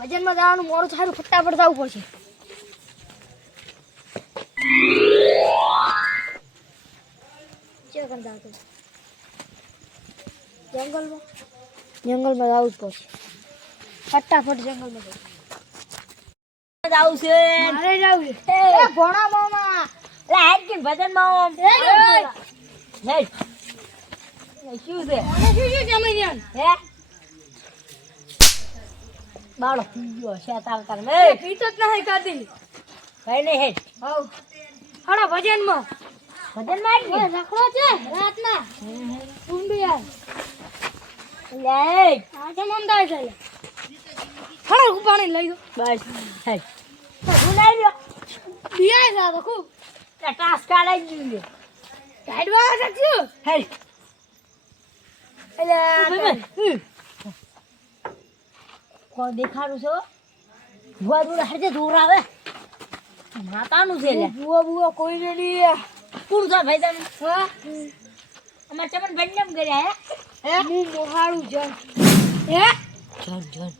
ભજનમાં જવાનું મોડું સારું ફટાફટ જવું પડશે. ક્યાં કરતા હતો? જંગલમાં? જંગલમાં જવું જ પડશે. ફટાફટ જંગલમાં જવું. છે. મારે જવું છે. ભોણા મામા. લે હેડ કે ભજનમાં શું છે? શું હે? બાળો પી ગયો છે તાલ કર મે એ પીતો જ નહીં કાદી કઈ નહીં હેડ. હવ ભજનમાં ભજનમાં ઓય રખડો છે રાતના. ઊંડી યાર લે આજે મંદાય છે. લે. પાણી લઈ દો બસ હેડ. તો ભૂલાઈ ગયો? છે આ ખૂબ. ટાસ કાઢાઈ ગયું લે કાઢવા શકશું હેડ. એટલે હમ. કોણ દેખાડું છો ભૂવા જોડે હરજે દૂર આવે. માતાનું છે લે. ભૂવા બુઓ કોઈ ને નહીં પૂરું થાય ભાઈ તમે હા? અમાર ચમન ભાઈ કેમ કર્યા હે? હું? મોહાળું જન હે? જન જન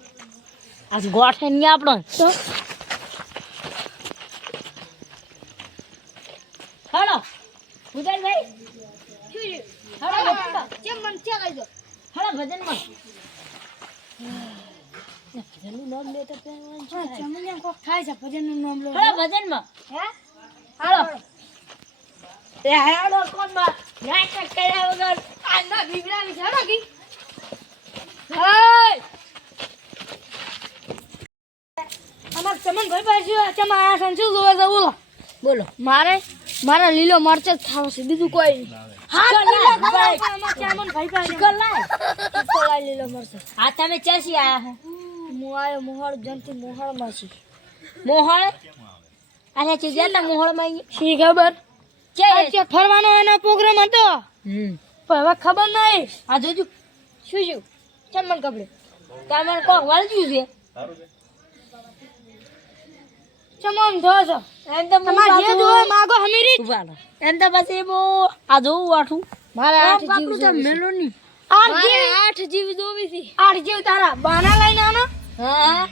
આજ ગોઠે નહીં આપણો. હાલો ઉદયભાઈ શું હાલો કેમ મન છે કહી દો હાલો ભજનમાં. નામ લેતા પહેરવાનું છે. જમીન કોક ખાય છે ભજનનું નોમ લો. હાલો ભજનમાં હે? હાલો. એ હાલો કોણમાં નાટક કર્યા વગર આ ના બીબરાની છે ને કી હાય! અમાર ચમન ભાઈ પાસે ચમા આ સંસુ જોવે છે બોલો. બોલો. મારે? મારા લીલો મરચ જ ખાવો છે બીજું કોઈ નહીં. હા તમે ચેસી આયા હો? હું આયો મોહળ જનથી મોહળમાં છું. મોહળ? અરે છે જેટલા મોહળમાં શી ખબર? છે ફરવાનો એનો પ્રોગ્રામ હતો. હમ. પણ હવે ખબર નહીં આ જોજો. શું શું ચમન કપડે તમારે કોક વળગ્યું છે. ચમન ધો છો? એમ તો તમારે જે જોવે માગો હમીરી એમ તો પછી હું આ જોઉં વાઠું મારે આઠ જીવ મેલો નહીં આઠ જીવ? આઠ જીવ જોવી હતી આઠ જીવ તારા બાના લઈને આનો? હા?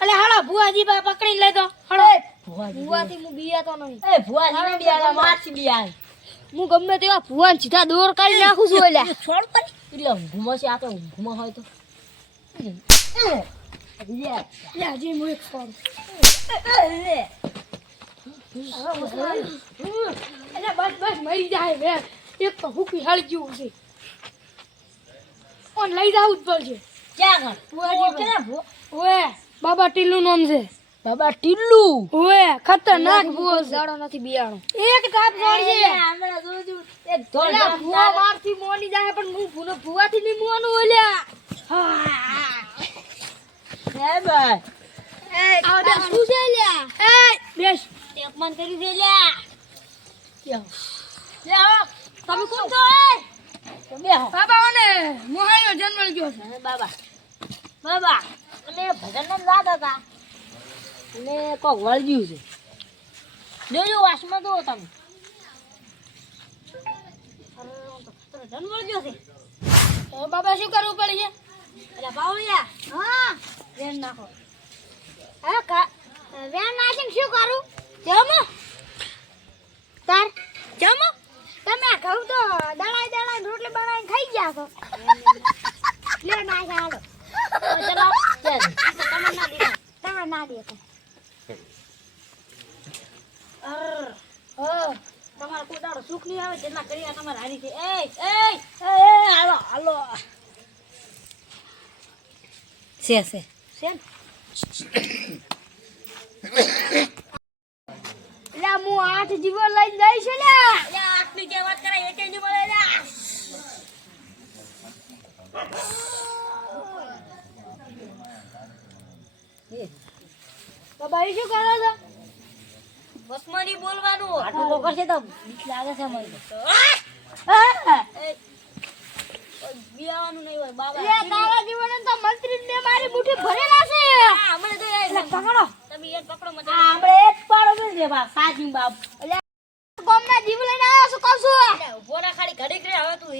એટલે હાલો ભુવાજી બા પકડીને લઈ તો હાલો. ભુવાજી. ભુવાથી હું બીયાતો નહીં. એ ભુવાજી ને બિયાલા માછી બિયાય હું ગમે તેવા ભુવાન સીધા દોર કરી નાખું છું એટલે છોડ પર. એટલે ઊંઘમાં છે આ તો ઊંઘમાં હોય તો. હજી હું એક ફોન એટલે બસ બસ મરી જાય બે. એક તો હુકી હળી છે. ઓન લઈ જાવું જ પડશે. ક્યાં ઓએ બાબા ટીલું નામ છે. બાબા ટીલ્લુ? ઓએ ખતરનાક ભૂવો જાડો નથી બિયાણો. એક તાપ જોડી છે હમણાં જોજો. એ ધોલા ભૂવા મારથી મોની જાય પણ હું ભૂનો ભૂવાથી નહીં મોનું ઓલ્યા હે. ભાઈ. આ બે શું છે લ્યા એ બેસ. એક મન કરી દે. લ્યા, તમે કોણ છો એ? બાબા મોહાઈનો જન્મ ગયો છે. બાબા. બાબા અને ભજન નામ હતા. અને કોક વળગ્યું છે. વાસમાં જુઓ તમે. ધન વળગ્યો છે તો બાબા શું કરવું પડશે એટલે બાવળિયા હા. વેન નાખો. હા કા વેન નાખીને શું કરું? જમો. તાર જમો. તમે ઘઉં તો દળાઈ દળાઈ ખાઈ ગયા છો લે નાખે હાલો. ચલો ચાલ. તમે ના દે તમે ના દે અર, તમારે કોઈ દાડો સુખ નહીં આવે જેટલા કરી તમારે હારી છે એ એ એ હાલો હાલો. છે છે. છે ને? એટલે હું આઠ જીવો લઈને જઈશ લે. આટલી કે વાત કરે એકે નહીં મળે લ્યા. બાબા શું કરો છો? બસમાં બોલવાનું. આટલું તો બીક લાગે છે મને. તો. હા. એ, ઓય, બિયાવાનું નહીં હોય બાબા. લે તારા જીવન તો મંત્રી ને મારી મુઠ્ઠી ભરેલા છે હા, તો એટલે પકડો. તમે એ પકડો મત આ હમણાં એક પાડો મેલ દે બા સાચી બાપ. ગોમના જીવ લઈને આવ્યો છું કહું છું. ખાલી ઘડીક રે હવે તું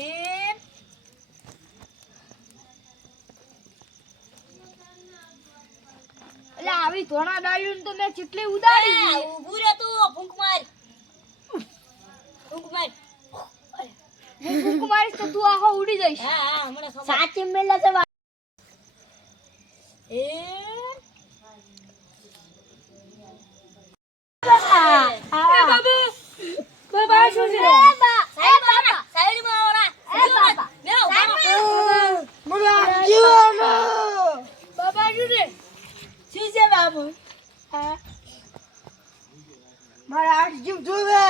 આવી ધોણા ડાળ્યું તો મેં ચીટલી ઉડાડી દીધી. ઊભું રહે તું ફૂંક માર. ફૂંક માર. હું ફૂંક મારીશ તો તું આખો ઉડી જઈશ. હા હા હમણાં સાચી મેલા છે એ? બાબુ બાબા શું છે એ બા સાઈડમાં આવરા સાઈડમાં આવરા એ બાબા. બેહો બેહો મને જીવાનો બાબા શું છે શું છે બાબુ? મારા આઠ જીવ જોવે.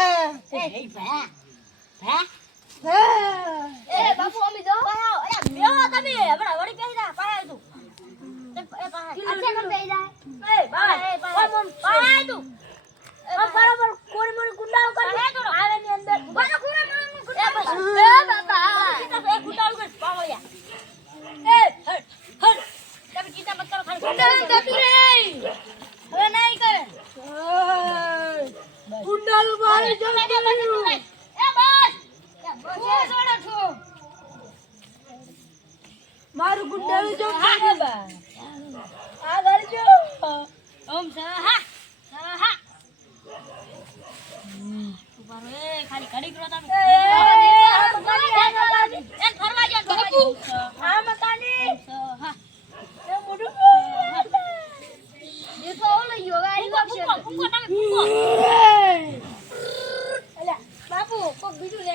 એ બાપુ અમે જો પાયો અરે બેહો તમે હમણાં વળી કહી દા પાયો તું એ પાયો અચ્છા કમ થઈ જાય એ બાય ઓમ ઓમ પાય તું આ બરાબર કોરી મોરી ગુંડાઓ કરી આવે ની અંદર બાનો કુરા મારનું એ બસ એ બાબા એ ગુંડાઓ કરી પાવો યા એ હટ હટ તમે ચિંતા મત કરો ખાલી કુંડળ જતું રે હવે નહીં કરે કુંડળ મારી જો એ બસ હું સોડો છું મારું કુંડળ જો આગળ જો ઓમ સહા. સહા. એ ખાલી ઘડીક રહો. તમે. ફરવા જાઓ, ફરવા જાઓ. એ તો ઓલો યોગા ફૂંકો, ફૂંકો, તમે ફૂંકો. બાપુ કોક બીજું લે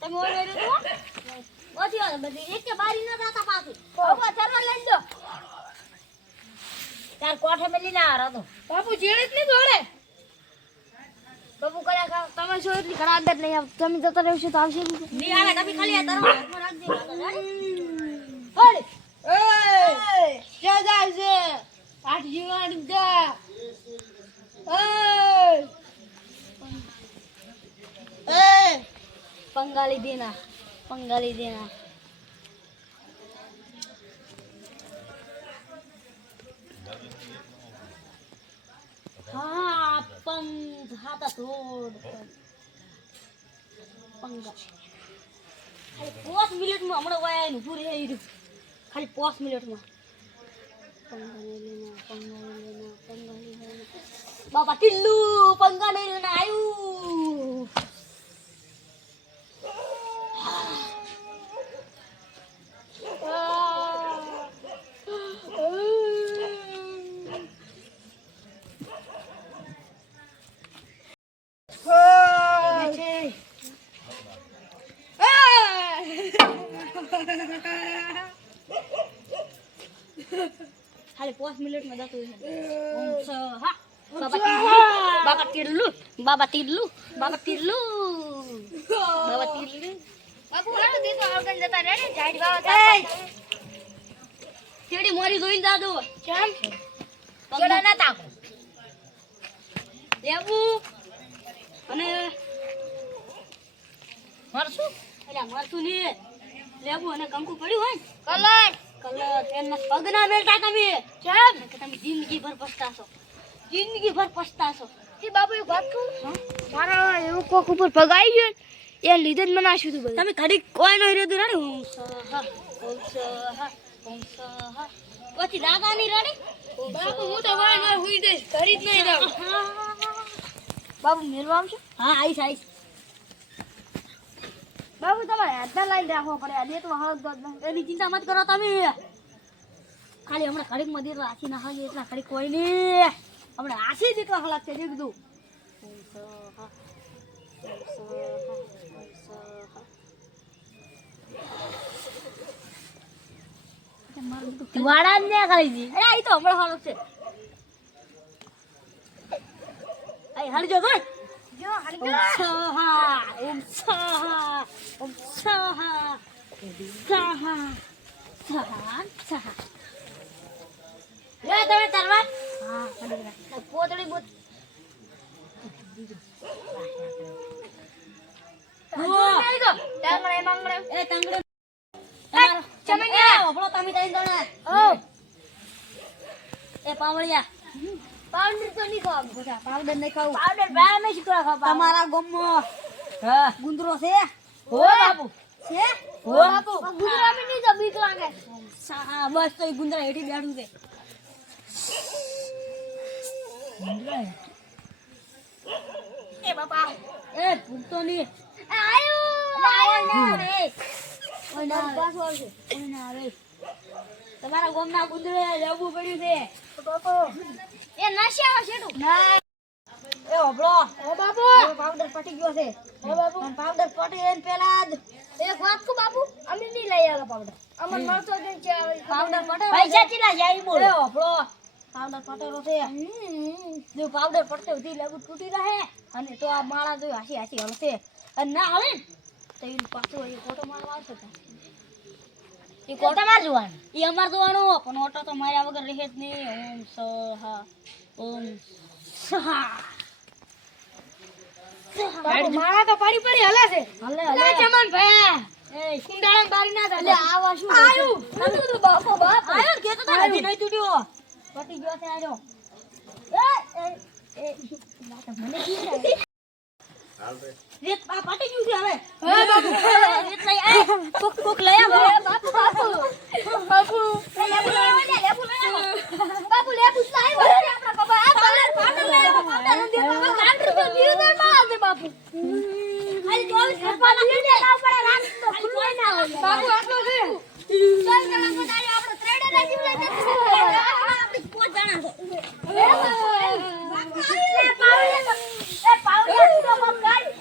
તમે ઓલ વેરી દો. ઓછી બધી એક કે બારી ન જાતા પાછું. બાપુ ચાલો લઈ દો તાર કોઠે મેલી ના હારો તો. બાપુ જેડે જ નહીં દોડે. બાપુ કયા ખાવ તમે છો એટલી ઘણા અંદર નહીં આવ તમે જતા રહેશો તો આવશે નહીં. આવે તમે ખાલી આ તારો હાથમાં રાખજે. હડ એ ક્યાં જાય. છે આઠ જીવાન દા એ એ પંગાલી દેના પંગાલી દેના હા પંગ હાથા ધોડ પંગા ખાલી પાંચ મિનિટમાં હમણાં વાયા એનું પૂરી થઈ રહ્યું ખાલી પાંચ મિનિટમાં પંગાલી દેના પંગાલી દેના પંગાલી દેના બાપા ટિલ્લુ પંગા નહીં લઈને આવ્યું પાંચ મિનિટમાં જતું છે હા બાબા ટિલ્લુ બાબા ટિલ્લુ બાબા ટિલ્લુ બાબા ટિલ્લુ બાબા હાલો દે તો આગળ જતા રહે ને જાડી બાવા તેડી મોરી જોઈને દાદો કેમ પગડા ના તાકો લેવું અને મરશું એટલે મરશું નહીં લેવું અને કંકુ પડ્યું હોય કલર કલર એના પગ મેળતા તમે કેમ? કે તમે જિંદગી ભર પછતાશો જિંદગી ભર એ બાપુ એક વાત કહું? મારા એવું કોક ઉપર પગાઈ ગયો એ લીધે જ મને આશું તું બધું. તમે ઘડી કોઈ નો હિરો રાડી સહા પછી દાદા નહીં રાડી બાપુ હું તો વાય માર હુઈ જઈશ ઘરી જ નહીં બાપુ મેળવા આવશે હા આઈશ આઈશ બાપુ તમારે હાથમાં લાઈન રાખવો પડે. આ દેતો હળદ એની ચિંતા મત કરો તમે. ખાલી હમણાં ઘડીક મંદિર રાખી ના હોય એટલા ખડીક કોઈ નહીં. હમણાં આશી જેટલા હાલાત છે વાડા જ ને ખાલી અરે, આ તો હમણાં હાલો છે. આઈ હાલી છહા ઓમ છહા છહા છહા છહા લે તમે તરવા હા પોતળી બોત એ તાંગડે તમારો ચમનિયા. એ તમે તઈ જણા ઓ એ પાવળિયા પાવડર તો નહીં ખાવાનું બોલા પાવડર નહીં ખાવું પાવડર ભાઈ અમે શીખવા ખાવા તમારા ગામમાં હા ગુંદરો છે? હો બાપુ. છે? હો બાપુ. ગુજરાતી નહીં તો બીક લાગે. હા બસ તો ગુંદરા હેઠી બેઠું છે. એ બાપા. એ ભૂખતો નહીં. આયુ. આયુ રે. કોઈ ના પાછો આવશે કોઈ ના આવે તમારા ગામના ગુંદરે લેવું પડ્યું છે. એ એ આવે છેડું ના. એ ઓબળો ઓ બાપુ. પાવડર પટી ગયો છે. ઓ બાપુ. પાવડર પટી એને પેલા જ. એક વાત કહું બાપુ અમે નહીં લઈ આવ્યા પાવડર અમને મળતો જ છે પાવડર પટે પૈસા ચીલા જાય બોલ. એ ઓબળો પાવડર પટેલો છે. જો પાવડર પડતો ઉધી લાગુ તૂટી રહે. અને તો આ માળા જો હાસી હાસી હલશે. અને ના હલે તો એ પાછો એ ફોટો મારવા આવશે. એ કોટો તમારે જોવાનું એ અમાર જોવાનો પણ ઓટો તો માર્યા વગર રહે જ નહીં ઓમ સહા ઓમ સહા મારા તો પડી પડી હલે છે હલે હલે ચમન ભાઈ એ કુંડાળા બારી ના એટલે આવા શું આયુ નતું તો બાપુ બાપ આયો ને કેતો તાર નહીં તૂટ્યો પટી ગયો છે આજો એ એ મને કી રેત આ પટી ગયું છે હવે હા, બાપુ. રેત લઈ આય કોક કોક લઈ આવો બાપુ બાપુ બાપુ લેબુ લઈ આવો લેબુ લઈ આવો બાપુ લે પૂછલાય બોલે આપણા બાબા આ કલર પાટલ લે પાટલ નથી બાપુ કાંડ રૂપિયા બીજું માં આવે બાપુ ખાલી 24 કલાક લીધે ના પડે રાત તો ખુલ્લો ના હોય બાપુ આટલો છે ચાલ કલાકમાં ડાયો આપણે ટ્રેડર ના જીવ લઈ આપણી પોત જાણા છે એ પાવડે તો બમ ગાડી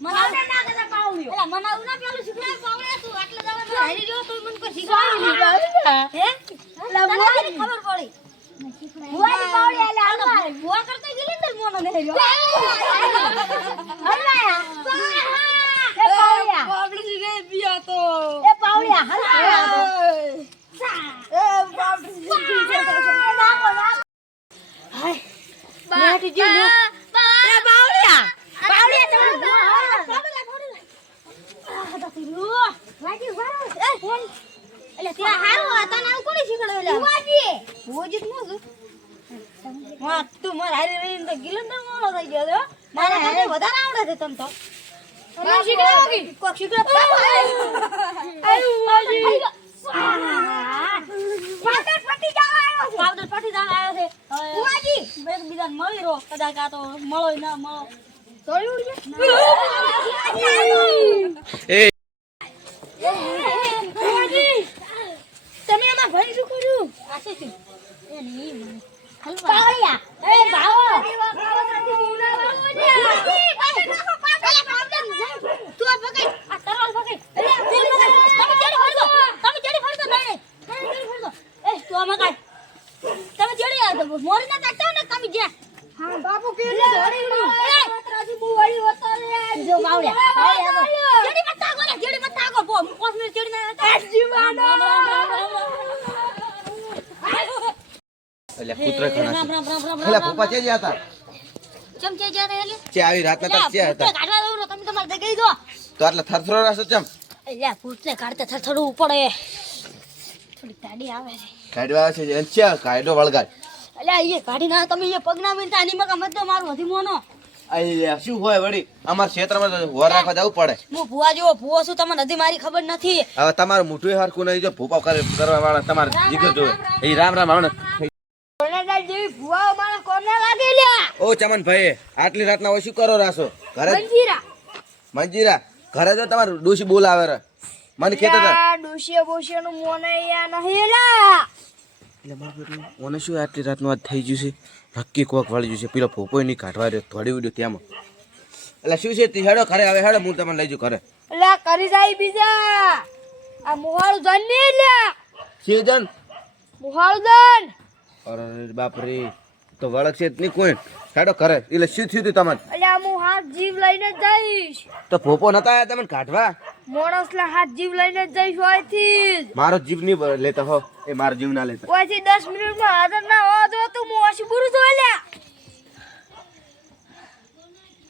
મનાવ ના કરે પાવળિયો એલા મનાવ ના પેલું શીખડાય પાવળિયા તું આટલે દવા તો હારી જો તું મને કોઈ શીખવાડી હે તને કેવી ખબર પડી ભુવાની પાવડી એટલે હાલો હાલવા ભુવા કરતા ગેલી ને મોનો ને હેર્યો એ પાવડિયા પાવડી શીખે બિયા તો એ પાવડિયા હલવા એ પાવડી નાખો નાખો હાય બેઠી જી લે એ પાવળિયા પાવડિયા તમે વાજી વારો એટલે ત્યાં હારું હતા ને કોને શીખડાવ્યું ભુવાજી ભોજી જ નતું હા તું મારે હારી રહીને તો ગિલંદર મોડો થઈ ગયો તો મારે હારે વધારે આવડે છે તમ તો. મળી તો મળો મળો તમે એમાં ભાઈ શું કર્યું? આ શું થયું? એ ભાવો તું પકડ આ તરવાલ પકડ તમે જડી ફરજો તમે જડી ફરજો નહીં નહીં જડી ફરજો એ તું. આમાં કાઢ તમે જડી આ તો મોરી ના કાઢતા ને તમે જ્યાં બાપુ કેવું ધોળી રાજી બહુ વળી વતારે જો બાવળિયા બાવળિયા મત આગો ને મત આગો મિનિટ ના જીવાનો. રામ રામ રામ રામ રામ એટલે પપ્પા છે જ્યાં હતા? ચમ ચે જ્યાં રહેલી છે આવી રાતના તક છે હતા. કાઢવા દઉં ને તમે તમારે જગ્યાએ જો તો આટલા થરથરો રાસો ચમ? અલ્યા ભૂતને કાઢતે થરથડવું પડે. થોડી ગાડી આવે છે. કાઢવા આવે છે છે કાયદો વળગાડ અલ્યા એ કાઢી ના તમે એ પગના મિલતા આની મકા મત મારું વધી મોનો અહીંયા શું હોય વળી? અમાર ક્ષેત્રમાં વર રાખવા જવું પડે. હું ભુવા જેવો ભુવો છું તમને હજી મારી ખબર નથી. હવે તમારું મોટું હરખું નહીં જો ભૂપા કરવા વાળા તમારે જીગર જો એ રામ રામ આવને જેવી ભુવા અમારા કોને લાગે લ્યા? ઓ ચમન ભાઈ આટલી રાતના હોય શું કરો રાસો ઘરે મંજીરા. મંજીરા ઘરે જો તમાર ડોશી બોલાવે રે. મને કહેતા તો ડોશી ડોશિયા નું મોને યા નહીં લા. એટલે મારું બેટું મને શું આટલી રાતનું આજ થઈ ગયું છે? નક્કી કોક વાળી ગયું છે. પેલો ફોપો નહીં કાઢવા રહ્યો થોડી ઉડ્યો ત્યાં એટલે શું છે તે? હેડો ઘરે આવે હેડો હું તમને લઈ જઉં ઘરે. એટલે કરી જાય બીજા. આ મોહાળું ધન નહીં લ્યા. સીધન મોહાળું જન અરે બાપ રે તો વળક છે એટલી કોઈ. સાડો કરે એટલે શું થયું હતું તમને એટલે હું હાથ જીવ લઈને જઈશ. તો ફોપો નતા આવ્યા તમને કાઢવા? મોણસલા હાથ જીવ લઈને જઈશ ઓયથી થી મારો જીવ નહીં લેતા હો એ મારો જીવ ના લેતા. ઓયથી દસ મિનિટમાં હાજર ના હોવા દો તો હું જોઈ બુરું